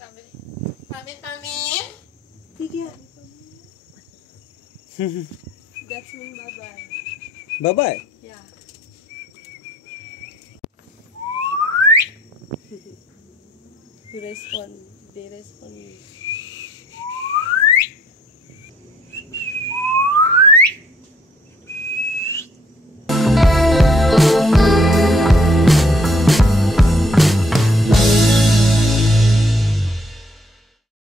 Pamit. Sige. That's mean bye-bye. Bye-bye. Yeah. You respond. They respond.